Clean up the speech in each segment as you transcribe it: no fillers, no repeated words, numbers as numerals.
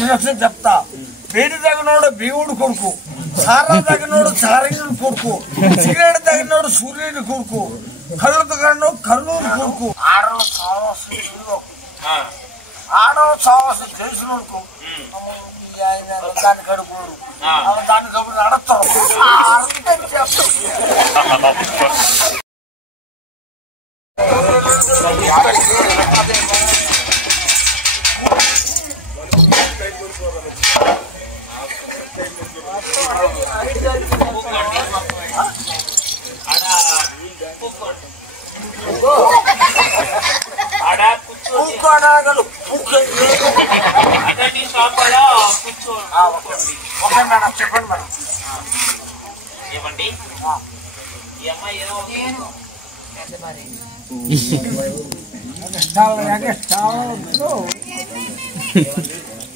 నిమిషం చెప్తా. వేడి తగినోడు భీముడు కొడుకు, సారా తగినోడు సారంగుడు కొడుకు, సిగరెట్ తగినోడు సూర్యుడి కొడుకు, కళ్ళు తగినోడు కర్నూలు కొడుకు. ఆడవ సావాసం చేసినోడుకు దాని కడుపుడు దాని కడుపు నడతాం. ఓకే మేడం, చెప్పండి మేడం. ఏమండి ఈ అమ్మాయి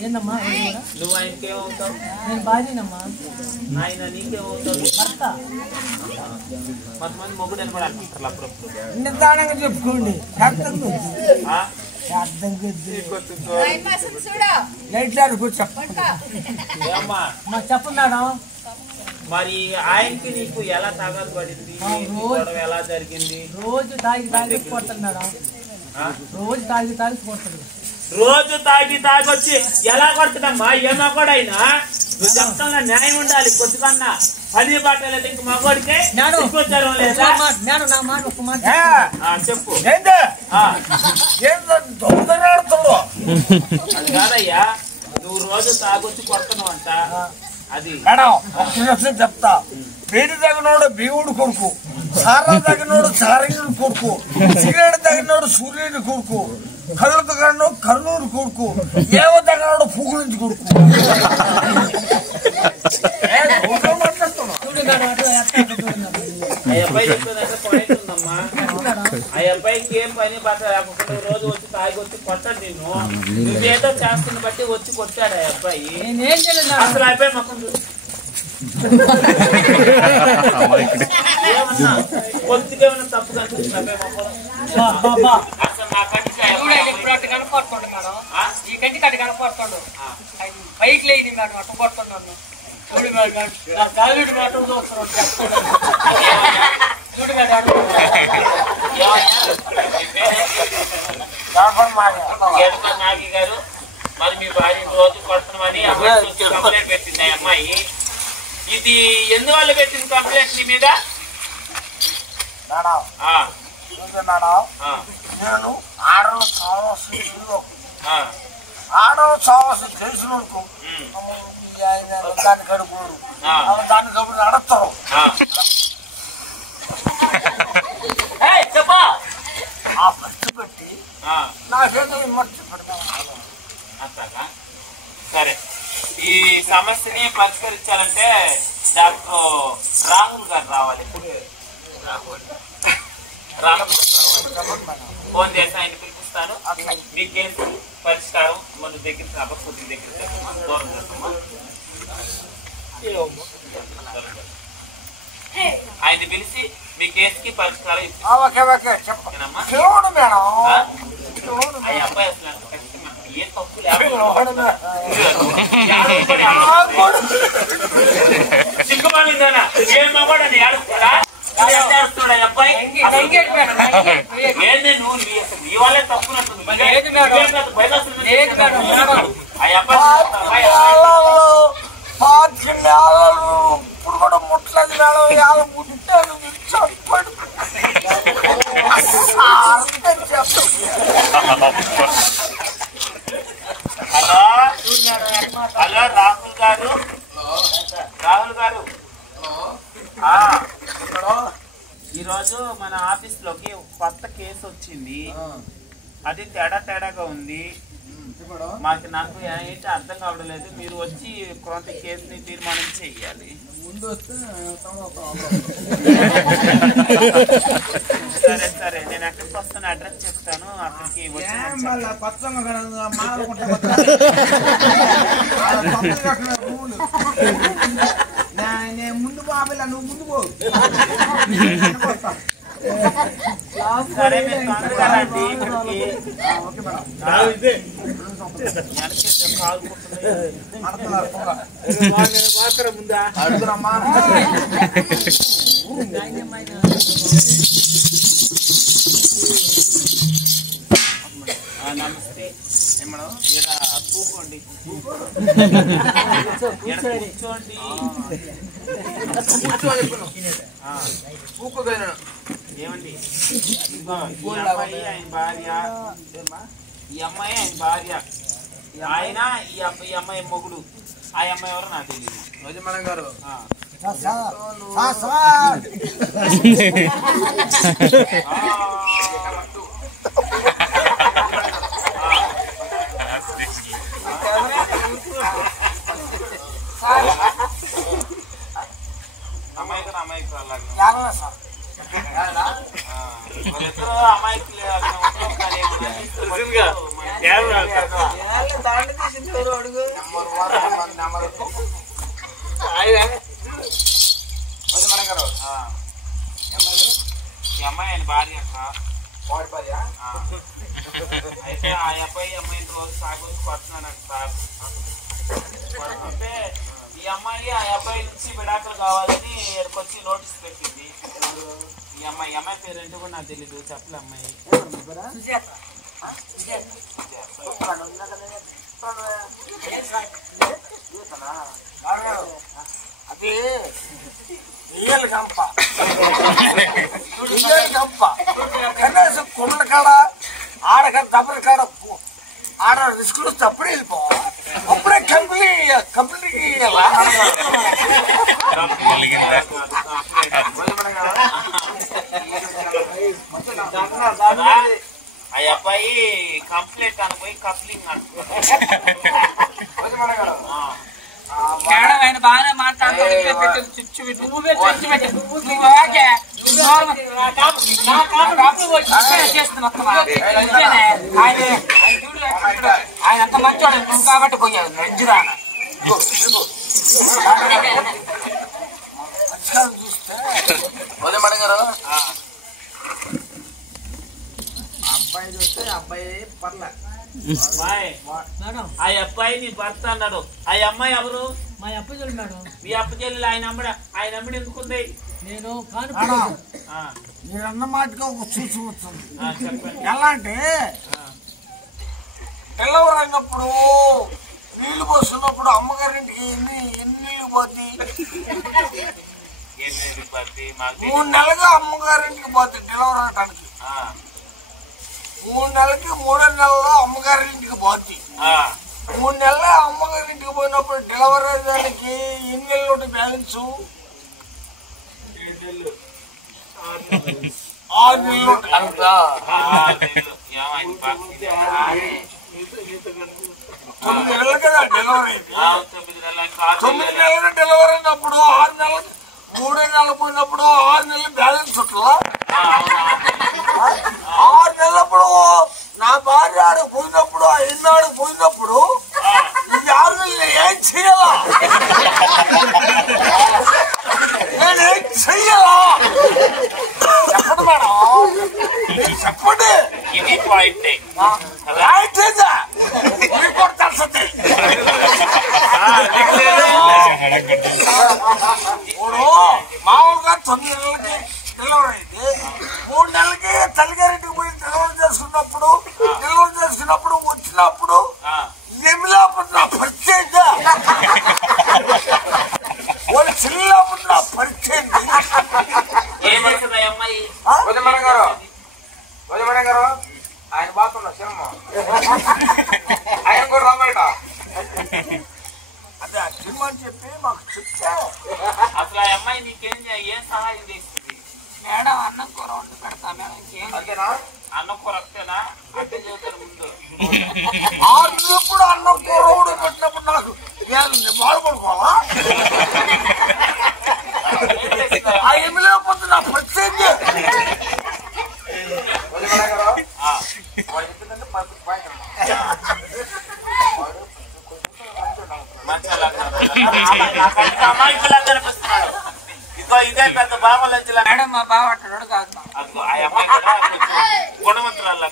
ఏందమ్మా నువ్వు ఆయనకేమవుతావు? నేను భార్యనమ్మా. ఆయన నీకేమవుతావు? భర్త. కొంతమంది మొగుడు అని కూడా అనుకుంటారు అప్పుడప్పుడు. నిదానంగా చెప్పుకోండి. ఏమ్మా చెప్పండి మేడం. మరి ఆయనకి నీకు ఎలా తగాదు పడింది? ఎలా జరిగింది? రోజు తాగి కొడతాడు మేడం. రోజు తాగి కొడతాడు. రోజు తాగి వచ్చి ఎలా కొడుతుందమ్మా? ఏమో కూడా అయినా నువ్వు చెప్తున్నా న్యాయం ఉండాలి. కొద్దికన్నా పని బాటలేదు ఇంక మగోడికే లేదా? చెప్పు. కాదయ్యా, నువ్వు రోజు తాగొచ్చి కొడుతున్నావు అంట. అది మేడం ఒక నిమిషం చెప్తా. వేడి తగినోడు భీముడు కొడుకు, సారా తగినోడు సారంగుడు కొడుకు, సిగరెట్ తగినోడు సూర్యుడి కొడుకు, కళ్ళు తగినోడు కర్నూలు కొడుకు, ఏవో తగినోడు పువ్వు నుంచి కొడుకు. ఆ అబ్బాయి చెప్తుందంటే పాయింట్ ఉందమ్మా. ఆ అబ్బాయికి ఏం పని బట్ట రాకుండా రోజు వచ్చి తాగి వచ్చి కొట్టాడు. నిన్ను నువ్వేదో చేస్తున్న బట్టి వచ్చి కొట్టాడు ఆ అబ్బాయి. అసలు ఆ అబ్బాయి మొత్తం ఏమన్నా కొద్దిగా ఏమన్నా తప్పు కనిపిస్తుంది అబ్బాయి మొత్తం. అసలు నా కంటికి కనపడుతుండు మేడం. ఈ కంటి కట్టి కనపడుతుండు. బైక్ లేని మేడం అట్ట కొడుతున్నాను. నాగి గారు మరి మీ భార్య రోజు కొడుతున్నామని కంప్లైంట్ పెట్టింది ఆ అమ్మాయి. ఇది ఎందువల్ల పెట్టింది కంప్లైంట్ నీ మీద? నేను ఆడవ సావాసం చేసినోడుకు దాని కడుపుడు దాని కడుపు నడతాం. చెప్పా ఆ ఖర్చు పెట్టి నాకేదో విమర్శ పెడతాను. సరే, ఈ సమస్యని పరిష్కరించాలంటే డాక్టర్ రాహుల్ గారు రావాలి. ఫోన్ చేసి ఆయన పిలిపిస్తాను. మీ కేసు పరిష్కారం మన దగ్గర కొద్ది దగ్గర ఆయన పిలిచి మీ కేసుకి పరిష్కారం చెప్పమ్మా. అబ్బాయి అసలు ఏ తప్పు సిగ్గుమాలిందానా? ఏం మగోడా ఏడుస్తాడా? అబ్బాయి ఏంది నువ్వు నీ వాళ్ళే తప్పునట్టుంది. కూడా ముట్లేదు మేడం. ముట్టాను చెప్పాడు. హలో హలో రాహుల్ గారు. రాహుల్ గారు, ఈరోజు మన ఆఫీస్ లోకి కొత్త కేసు వచ్చింది. అది తేడాగా ఉంది. నాకు ఏంటి అర్థం కావడం లేదు. మీరు వచ్చి కొంత కేసుని తీర్మానం చెయ్యాలి. సరే సరే, నేను ఎక్కడికి వస్తాను అడ్రస్ చెప్తాను. అక్కడికి వచ్చి ముందు బాబిలా నువ్వు ముందు పో. సరే, మీరు తొందరగా రండి ఇక్కడికి. కాలు మాత్రం ముందా అడుగునమ్మా. నమస్తే ఏమన్నా ఇక్కడ కూకోండి కూర్చోండి ఏమండి ఈ అమ్మాయి ఆయన భార్య ఈ అమ్మాయి ఆయన భార్య ఆయన ఈ అమ్మాయి మొగుడు ఆ అమ్మాయి ఎవరో నాకు తెలియదు రోజమణం గారు అమ్మాయికి అమ్మాయికి అమ్మాయికి ఈ అమ్మాయి ఆయన భార్య అక్క అయితే ఆ అబ్బాయి అమ్మాయిని రోజు సాగుతూ పడుతున్నాడు సార్ పడుతుంటే ఈ అమ్మాయి ఆ అబ్బాయి నుంచి విడాకులు కావాలని వచ్చి నోటీస్ పెట్టింది. ఈ అమ్మాయి పేరు ఏంటో కూడా నాకు తెలీదు చెప్పలే అమ్మాయి అది ఇయ్యలు గంప కనీసం కొండ కాడ ఆడక దెబ్బల కాడ ఆడ రిస్కులు తప్పుడు వెళ్ళిపో అప్పుడే కంపెనీకి ఇయ్యాలా ఆ అబ్బాయి కంప్లైంట్ అనుపోయి కప్లింగ్ ఆయన బాగానే మాట్లాడుతున్నాడు చుచ్చు పెట్టి నువ్వే చుచ్చు పెట్టి ఆయన అంత మంచివాడు నువ్వు కాబట్టి పోయావు నంజురా చూస్తే గారు అబ్బాయి చూస్తే అబ్బాయి పర్లే ఆ అబ్బాయి నీ భర్త అన్నాడు. ఆ అమ్మాయి ఎవరు? మా అప్ప చెల్లి మేడం. మీ అప్ప చెల్లి ఆయన అమ్మడి ఎందుకుంది? నేను మీరు అన్న మాటగా ఒక చూసి వస్తుంది. ఎలా అంటే తెల్లవరైనప్పుడు నీళ్లు పోస్తున్నప్పుడు అమ్మగారింటికి ఎన్ని నీళ్లు పోతాయి? 3 నెలలుగా అమ్మగారింటికి పోతాయి డెలివరీ అవడానికి. 3 నెలలకి 3 నెలల్లో అమ్మగారింటికి పోతాయి. 3 నెలల అమ్మగారింటికి పోయినప్పుడు డెలివరీ అయ్యడానికి ఎన్ని నెలలు ఉంటుంది బ్యాలెన్స్? 6 నెలలు ఉంటుంది. 9 నెలలు కదా డెలివరీ అయింది. 9 నెలలు డెలివరీ అయినప్పుడు 6 నెలలు 3 నెలలు పోయినప్పుడు 6 నెలలు బ్యాలెన్స్ ఉంటుందా? 6 నెలలప్పుడు నా భార్య ఆడికి పోయినప్పుడు ఆ ఇన్నాడికి పోయినప్పుడు ఈ 6 నెలలు ఏం చెయ్యాలా? నేనేం చెయ్యాలా చెప్పండి మేడం, చెప్పండి. ఇది పాయింట్ మీకు కూడా తెలుస్తుంది. ఇప్పుడు మామూలుగా 9 నెలలకి డెలివరీ అయితే 3 నెలలకి తల్లిగారింటికి పోయి డెలివరీ చేసుకున్నప్పుడు వచ్చినప్పుడు ఎమిలాపడి నా పరిచయం వాళ్ళు చిల్లప్పుడు నా పరిచయం అమ్మాయి గారు ఆయన బాగున్నా సినిమా ఆయన కూడా రాబయట అదే ఆ సినిమా అని చెప్పి మాకు చెప్తే అసలు ఆ అమ్మాయి నీకేం ఏం సహాయం చేస్తుంది? మేడం అన్నం కూర వండి పెడతా మేడం. అంతేనా? అన్నం కూర వస్తేనా అంటే చదువుతారు ముందు ఆడినప్పుడు అన్నం కూర వండి పెట్టినప్పుడు నాకు బాధపడుకోవాలా? ఆ ఏమి లేకపోతే నా పరిచయం ఇదే పెద్ద బాబు మేడం మా బావ అట్టాడు కాదు. ఆ అమ్మాయి కూడా గుణవంతురాల్లా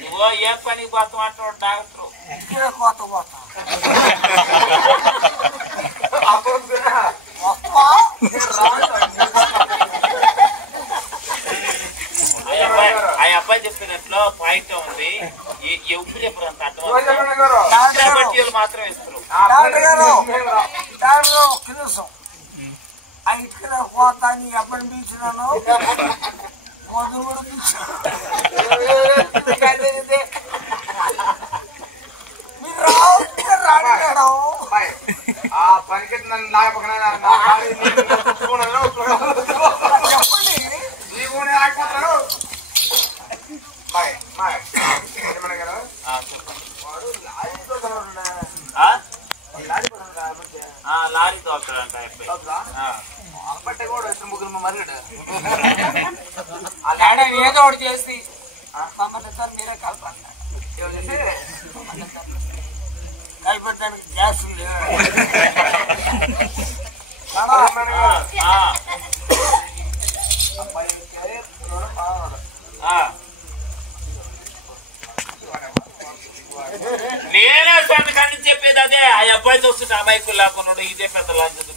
నువ్వు ఏ పనికి పోతాం అంటాడు డాక్టర్. కొత్త పోతా ఆ అబ్బాయి చెప్పినట్లు పాయింట్ ఉంది. ఎప్పుడు ఎప్పుడు అంత అడ్వాన్స్ మాత్రం ఇస్తారు. ఒక్క నిమిషం ఇక్కడ పోతా నీ అబ్బాయిని పిలిచినాను మొదలు కూడా పిలిచాను. మీరు రాడు ఆ పనికి నన్ను లాగపక్కన చెప్పండి. ఆగిపోతాను. లారీ తోలుతాడంట అప్పటి కూడా వచ్చిన ముగ్గురు మరిగాడు ఆ లాడ ఏదో ఒకటి చేసి సార్ మీరే కలపండి. కలిపెట్టడానికి గ్యాస్ నేనే కానీ చెప్పేది అదే. ఆ అబ్బాయి చూస్తుంటే అమాయకులు లేకున్నాడు. ఇదే పెద్ద లంచం ఇది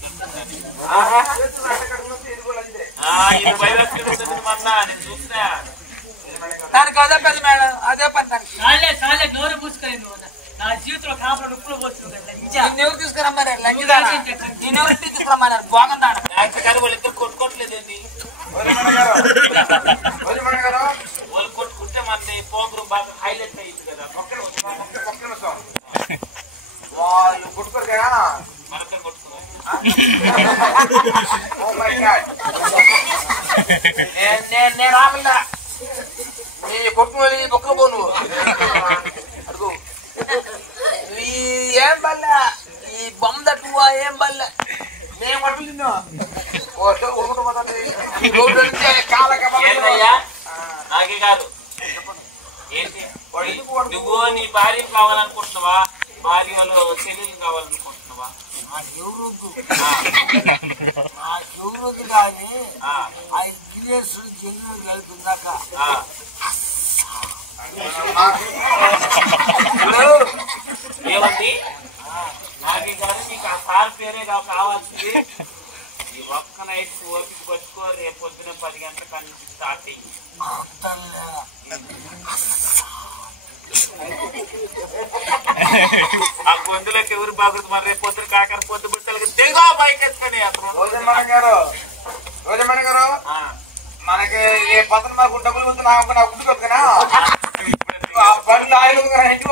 5 లక్షలు మన్నా నేను చూసినా. దానికి అదే పెద్ద మేడం అదే పని. చాలే నోరు పూసుకొని నా జీవితంలో కాపురం ఉప్పులు పోతుంది. ఎవరు తీసుకురమ్మారు? ఎవరు తీసుకురమ్మన్నారు? బాగుందా కానీ వాళ్ళు ఇద్దరు కొట్టుకోవట్లేదండి. వాళ్ళు కొట్టుకుంటే మన ప్రోగ్రాం బాగా హైలైట్ అయ్యింది కదా. వాళ్ళు కొట్టుకోరు కదా మనతో కొట్టుకున్నాం. నేను రాకుండా నీ కొట్టుకొని బొక్కలు పో నువ్వు అడుగు. ఏం బల్ల ఈ బొమ్మ తట్టువా ఏం బల్ల మేము పట్టు తిన్నా నాకే కాదు. ఏంటి నువ్వు నీ భార్య కావాలనుకుంటున్నావా? భార్య వాళ్ళు చెల్లెలు కావాలనుకుంటున్నావా? ఎవరు కానీ ఆ ఇంగ్లీష్ చెల్లెలు కలిపిందాక ఏమండి నాకే కాదు. నీకు ఆ సార్ పేరే కావాల్సింది. ఈ ఒక్క నైట్ ఓపిక పట్టుకో. రేపు పొద్దున 10 గంటలకు అన్ని స్టార్ట్ అయ్యి ఆ గొంతులోకి ఎవరు బాగుంది. మరి రేపు పొద్దున కాకర పొద్దు బిడ్డలకి దిగా బైక్ ఎత్తుకొని రోజమణి గారు మనకి ఏ పతన మాకు డబ్బులు వద్దు. నాకు గుడ్డు కొట్టుకున్నా బండ్లు ఆయిల్ ఇంటి